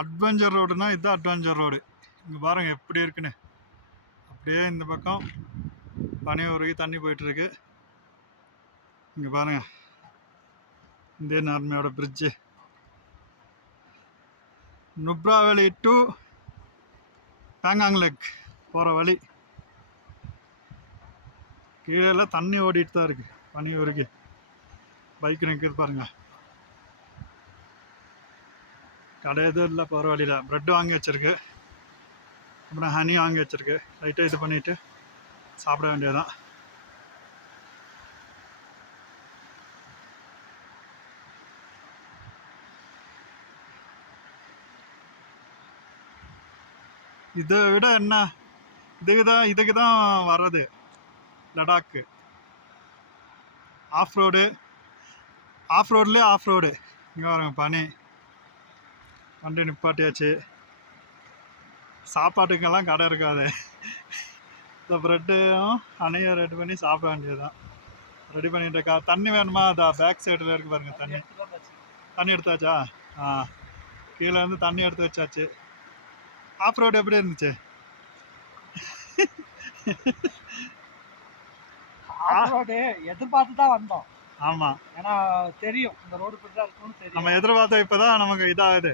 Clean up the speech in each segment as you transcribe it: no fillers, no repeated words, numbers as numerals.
Adventure ரோடுனா இதுதான் adventure road. இங்கே பாருங்கள் எப்படி இருக்குன்னு. அப்படியே இந்த பக்கம் பனி உருகி தண்ணி போயிட்டுருக்கு. இங்கே பாருங்கள் இந்தியன் ஆர்மியோட பிரிட்ஜு. நுப்ரா வேலி டு பேங்காங் லேக் போகிற வழி. கீழே தண்ணி ஓடிட்டு தான் இருக்குது பனி உருகி. பைக் நிற்குது பாருங்கள். கடை எதுவும் இல்லை போகிற வழியில். ப்ரெட்டு வாங்கி வச்சுருக்கு, அப்புறம் ஹனி வாங்கி வச்சுருக்கு. லைட்டாக இது பண்ணிவிட்டு சாப்பிட வேண்டியதான். இதை விட என்ன, இதுக்கு தான் வர்றது லடாக்கு. ஆஃப் ரோட்லேயே ஆஃப் ரோடு. இங்கே வரங்க பனி. வண்டி நிப்பாட்டியாச்சு. சாப்பாட்டுக்கெல்லாம் கடை இருக்காது. இந்த ப்ரெட்டும் அணையும் ரெடி பண்ணி சாப்பிட வேண்டியதுதான். ரெடி பண்ணிட்டு இருக்கா. தண்ணி வேணுமா? அதான் பேக் சைடில் இருக்கு பாருங்க. தண்ணி எடுத்தாச்சா? கீழே இருந்து தண்ணி எடுத்து வச்சாச்சு. ஆஃப் ரோடு எப்படி இருந்துச்சு? எதிர்பார்த்து தான் வந்தோம். ஆமா, ஏன்னா தெரியும் இந்த ரோடு இப்படிதான் இருக்கும்னு தெரியும். நம்ம எதிர்பார்த்தோம். இப்பதான் நமக்கு இதாகுது.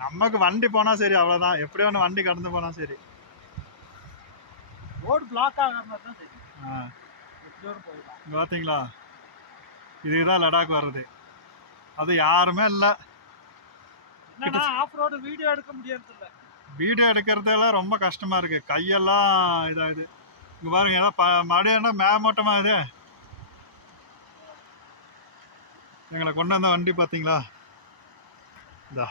நமக்கு வண்டி போனா சரி, அவ்வளவுதான். எப்படி ஒன்று வண்டி கடந்து போனா சரி. ரோடு பிளாக் ஆகாம தான் சரி. பார்த்தீங்களா, இதுதான் லடாக் வர்றது. அது யாருமே இல்லை. ஆஃப் ரோடு வீடியோ எடுக்க முடியறது இல்லை. வீடியோ எடுக்கிறதெல்லாம் ரொம்ப கஷ்டமா இருக்கு. கையெல்லாம் இதாகுது. இங்க பாருங்க, ஏதாவது மழைன்னா மேமோட்டமாக இது. எங்களை கொண்டு வந்த வண்டி பார்த்தீங்களா? இதா